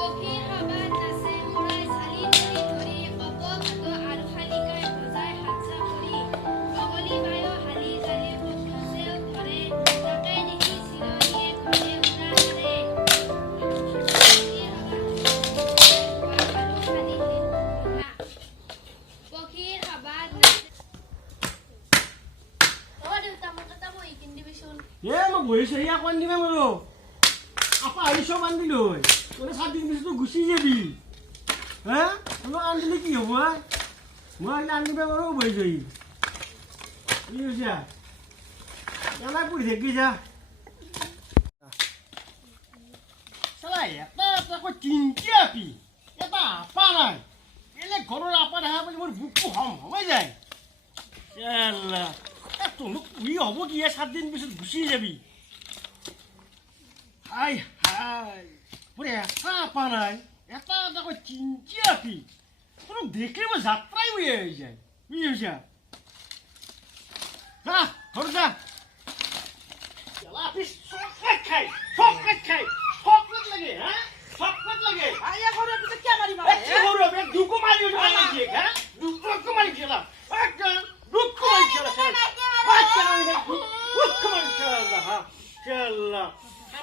পক্ষীৰ সবাত নাচে মৰাই চালি ধৰি ধৰি কপ ভাত আৰু শালিকাই বজাই হাতচা কৰি বগলী বায়ো হালি জালি কপচেও ধৰে তাকে দেখি চিলনীয়ে ঘৰে উৰা মাৰে পক্ষীৰ সবাত নাচে দেউতা মোক এটা বহি কিনি দিবিচোন মই বহিছো ইয়া কণ দিবা মাৰো আপা আহি চব আনি লৈ তোৰে 7 দিন পিছত গুচি যাবি হা তোমাক আনি দিলে কি হ'ব মই আনি দিবা মাৰো বহিছো কি হৈছে এলাই পঢ়ি থাকি যা চালা এটা এটা কৈ তিনটি আপি এটা আপা নাই এনে ঘৰৰ আপা দেখা পালে মোৰ বুকটো হমাই যায় চালা তোক পুহি হ'ব কি 7 দিন পিছত গুচি যাবি হাই হাই পুরে এটা আপা নাই এটা এটা কৈ তিনটি আপি তোক দেখলে মই যাত্ৰাই উয়ে হৈ যায় বুঝি যা ঘৰ যা আপি চকলেট খাই চকলেট লাগে হা চকলেট লাগে আয়া ঘরে তুই কি মারিবা কি হলো বে দুকো মারি দিয়ে হ্যাঁ দুকো মারি খেলা একটা দুকো মারি খেলা বাচ্চা দুকো মারি খেলা হ্যাঁ খেলা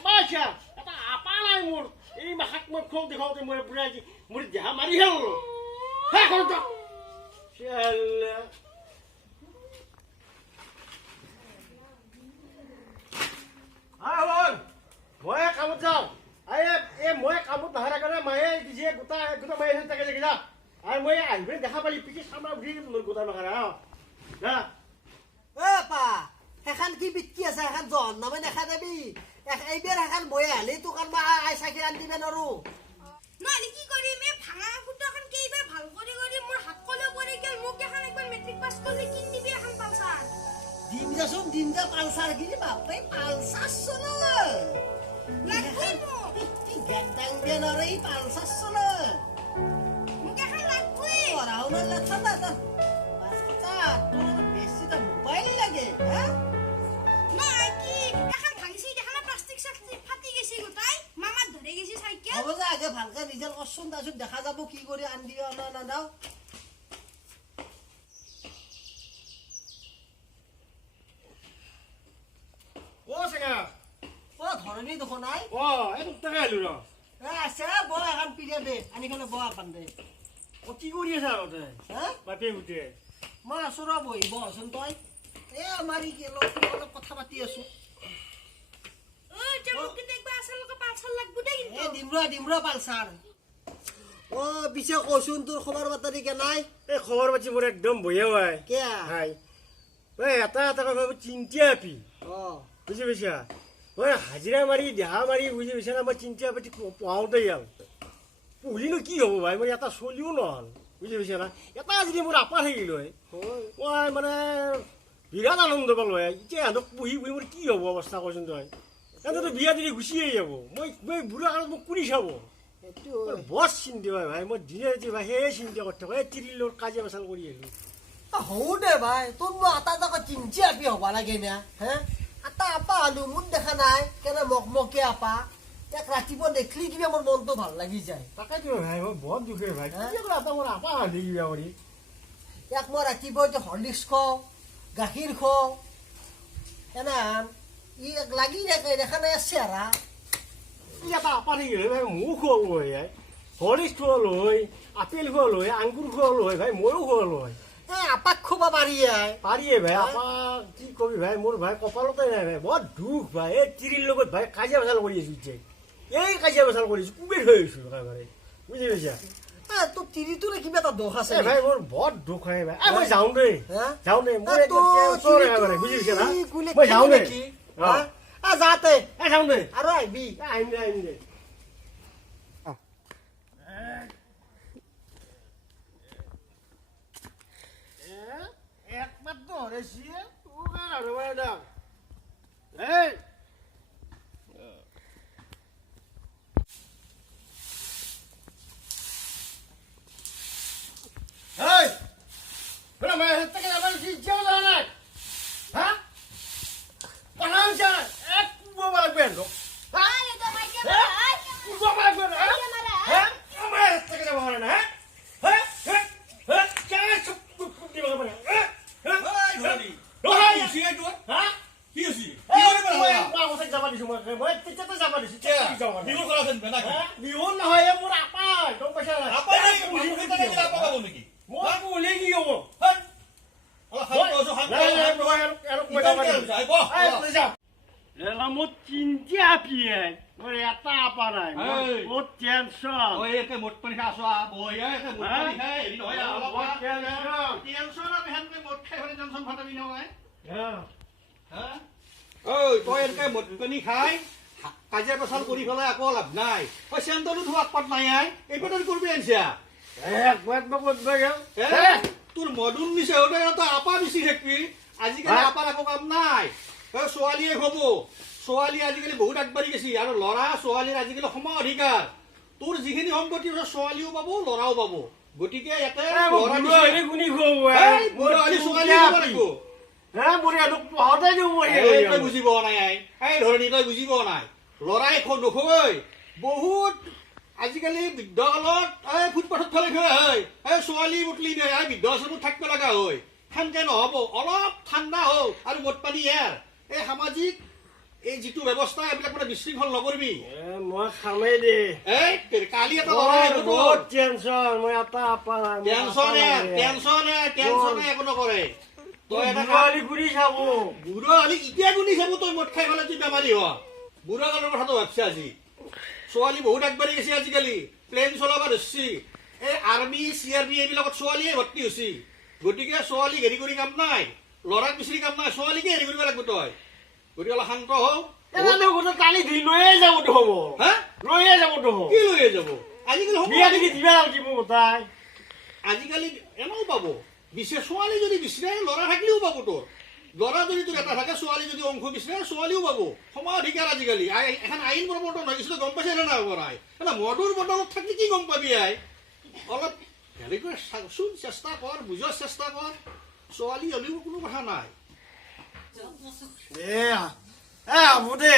বাচ্চা এটা আপা নাই মোর এই মাহাক মই খোল দেখাওতে মই বুড়াজি মোর দেহা মারি হেল হ্যাঁ কোন তো খেলা মই কামত যাওঁ মই কামত নহাৰ কাৰণে মায়ে দিছে গোটা গোটা মায়ে থাকে যে যা আৰু মই আহিব দেখা পালি পিছে চামৰা উঠি মোৰ গোটা নহাৰ যা পা সেখান কি বিক্কি আছে সেখান জন নামে দেখা দেবি এইবাৰ সেখান বয়ে হালি তোকান বা আই চাকি আনি দিবে নৰো নহলে কি কৰিম এই ভাঙা ফুটাখন কেইবাৰ ভাল কৰি কৰি মোৰ হাত কলে পৰি গেল মোক এখন একবাৰ মেট্ৰিক পাছ কৰিলে কিনি দিবি এখন পালচাৰ দিম যাচোন দিম যা পালচাৰ কি বাপৰে পালচাৰ চলে লাগবই মোক গেটাং দিয়ে নৰে এই পালচাৰ চলে মোক এখন লাগবই পঢ়া শুনা লেখা না বাচ্চা তোৰ বেছি তো মোবাইল লাগে হা নাই কি এখন ভাঙিছি দেখানা প্লাষ্টিক চাষ্টিক ফাটি গেছি গোটাই মামাত ধৰে গেছি চাইকেল হ'ব যা আগে ভালকে ৰিজাল্ট কৰচোন তাৰপিছত দেখা যাব কি কৰি আনি দিবা না নাও অ চেঙা ধৰণী দেখোন নাই অ এই তোকে আহিলো ৰ আছে বহ এখন পিৰিয়ড দে আনি কেনে বহ এখন দে অ কি কৰি আছা তই হা বাপে উঠে মই আছো ৰ বহি বহচোন তই আমাৰ অলপ কথা পাতি আছো ঐ যে মোক কিন্তু একবাৰ আছলকে পালচাৰ লাগবো দে কিন্তু দিম ৰ পালচাৰ পিছে কচোন তোৰ খবৰ বাতৰি কে নাই এই খবৰ পাতি মোৰ একদম বঢ়িয়া হয় কিয়া হাই এটা এটা কথা চিন্তা আপি বুঝি পাইছা মই হাজিৰা মাৰি দেহা মাৰি বুজি পাইছা না মই চিন্তা পাতি পঢ়াওঁতে যাওঁ পঢ়িনো কি হ'ব ভাই মই এটা চলিও নহ'ল বুজি পাইছা না এটা যদি মোৰ আপা থাকিল হয় মই মানে বিৰাট আনন্দ পালোঁ হয় এতিয়া সিহঁতক পঢ়ি পঢ়ি মোৰ কি হ'ব অৱস্থা কচোন তই সিহঁতেতো বিয়া দিলে গুচিয়ে যাব মই বুঢ়া কালত মোক কোনে চাব বৰ চিন্তা হয় ভাই মই দিনে ৰাতি ভাই সেয়ে চিন্তা কৰি থাকোঁ এই তিৰিলৰ কাজিয়া পেচাল কৰি আহিলোঁ হওঁ দে ভাই তোৰ মই এটা এটা চিন্তি আপি হ'ব লাগে নে হে এটা আপা আলু মোৰ দেখা নাই কেনে মকমকে আপা এক ৰাতিপুৱা দেখিলি কিবা মোৰ মনটো ভাল লাগি যায় তাকেতো ভাই মই বৰ দুখে ভাই এটা মোৰ আপা হালি কিবা কৰি ইয়াক মই ৰাতিপুৱা হৰলিক্স খাওঁ গাখীৰ খাওঁ এনে ই লাগি থাকে দেখা নাই চেহেৰা এটা আপা থাকিলে ভাই ময়ো খুৱালো হয় হৰিচ খুৱালো হয় আপেল খুৱালো হয় আঙুৰ খুৱালো হয় ভাই ময়ো খুৱালো হয় আপাক খুব পাৰিয়ে ভাই আপা কি কবি ভাই মোৰ ভাই কপালতে নাই ভাই বৰ দুখ ভাই এই তিৰিৰ লগত ভাই কাজিয়া পেচাল কৰি আছো এতিয়া এই কাজিয়া পেচাল কৰিছো কুবেৰ হৈ আছো একেবাৰে বুজি পাইছা তোৰ তিৰিটোৰে কিবা এটা দোষ আছে ভাই মোৰ বৰ দুখ হয় ভাই মই যাওঁ দেই মই বুজি পাইছা না মই যাওঁ নেকি যাতে যাওঁ দেই আৰু আহিবি আহিম দে একমাত্র হরেছি ওখানে আর ম্যাডাম এই এই বড় মায়ের হাত থেকে আবার কি যাও না হ্যাঁ বানান যা এক কুবো লাগবে আরে তো মাইকে মারা কুবো লাগবে মাইকে মারা মানে বিহুৰ খৰচ আনিবা না কি? বিহুত নহয় এই মোৰ আপাই গম পাইছা নাই আপাই নাই, বিহুৰ কেইটা লাগিলে আপা পাব নেকি? মই পুলি কি হ'ব হেই, অলপ শান্ত হৈছো, শান্ত নাই নাই হৈছো। মই আৰু কৈ ইমান যাব কি হৈছে? আহিব। মোৰ চিন্তা পিয়ে মোৰ এটা আপা নাই এই। মোৰ টেনচন ঐ, একে মদ পানী খাই আছো, বহি একে মদ পানী খাই, হেৰি নহয়, অলপ মোৰ টেনচন টেনচন আৰু বিহানকে মদ খাই পেলাই টেনচন ফাটাবি নহয়। হা হা? ঐ, তই এনেকে মদ পানী খাই কাজিয়া পেচাল কৰি পেলাই আকৌ লাভ নাই। তই চেণ্ডলো ধোৱা পাত নাই আই, এইবাৰ তই কৰবি আনছা। একবাৰ মই ক'ত গ'ল তোৰ মদুন দিছে তই আপা বেছি থাকিবি। আজিকালি আপাৰ একো কাম নাই। তই ছোৱালীয়ে হব, ছোৱালী আজিকালি বহুত আগবাঢ়ি গৈছে আৰু ল'ৰা ছোৱালীৰ আজিকালি সমান অধিকাৰ। তোৰ যিখিনি সম্পত্তি আছে ছোৱালীও পাব ল'ৰাও পাব। গতিকে ইয়াতে ল'ৰা দিছে। কোনি খুৱাব এই, বুঢ়া হ'লে ছোৱালী হ'ব লাগিব। মোৰ ইয়াত পঢ়াতে দিওঁ মই এই, তই বুজি পোৱা নাই আই। এই ধৰণী তই বুজি পোৱা নাই। ল'ৰাই নখৈ বহুত আজিকালি বৃদ্ধ কালত এই ফুটপাথত ফেলাই থৈ হয় এই ছোৱালী মুটলি দিয়ে এই বৃদ্ধ আশ্ৰমত থাকিব লগা হয়। সেনকে নহ'ব, অলপ ঠাণ্ডা হওক আৰু মদ পানী ইয়াৰ এই সামাজিক এই যিটো ব্যৱস্থা এইবিলাক মানে বিশৃংখল নকৰিবি। মই খামেই দে এই কালি এটা ল'ৰা আহিব তোৰ। টেনচন মই এটা আপা নাই টেনচনে একো নকৰে। তই এটা ছোৱালী ঘূৰি চাব বুঢ়া হ'লে এতিয়া গুণি চাব তই মদ খাই পেলাই তুই বেমাৰী হ। বুঢ়া কালৰ কথাটো ভাবছে আজি। ছোৱালী বহুত আগবাঢ়ি গৈছে আজিকালি, প্লেন চলাব ধৰিছে। এই আৰ্মি CRP এইবিলাকত ছোৱালীয়ে ভৰ্তি হৈছে। গতিকে ছোৱালীক হেৰি কৰি কাম নাই, ল'ৰাক বিচাৰি কাম নাই, ছোৱালীকে হেৰি কৰিব লাগিব তই। গতিকে অলপ শান্ত হওঁ। কালি ধুই লৈয়ে যাব হ'ব হা লৈয়ে যাব হ'ব কি লৈয়ে যাব? আজিকালি বিয়া দেখি দিবা লাগিব তাই আজিকালি এনেও পাব। ছোৱালী যদি বিচাৰে ল'ৰা থাকিলেও পাব তোৰ। ল'ৰা যদি তোৰ এটা থাকে, ছোৱালী যদি অংশ বিচাৰে ছোৱালীও পাব। সমান অধিকাৰ আজিকালি। এখন আইন প্ৰৱৰ্তন হয়, কিছু গম পাইছে নে নাই পৰাই? মদুৰ বদলত থাকি কি গম পাবি আই? অলপ হেৰি কৰি চাচোন, চেষ্টা কৰ, বুজৰ চেষ্টা কৰ। ছোৱালী হ'লেও কোনো কথা নাই। হ'ব দে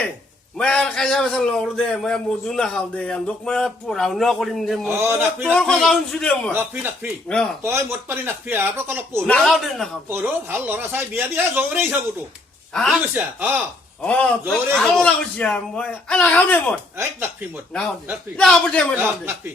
মই আৰু কাজিয়া পেচাল নকৰো দে মই মধু নাখাওঁ দে তোক মই পঢ়া শুনা কৰিম দে মই তোৰ কথা শুনছো দে মই তই মদ পানী নাখবি, তই অলপ নাখাওঁ দে নাখাওঁ পঢ়ো, ভাল ল'ৰা চাই বিয়া দিয়া জৌৰে চাব তোক। কৈছা ভাল কৈছা মই নাখাওঁ দে মই নাখবি মদ নাখাওঁ দে নাখবি হ'ব দে মই নাখাওঁ দে নাখবি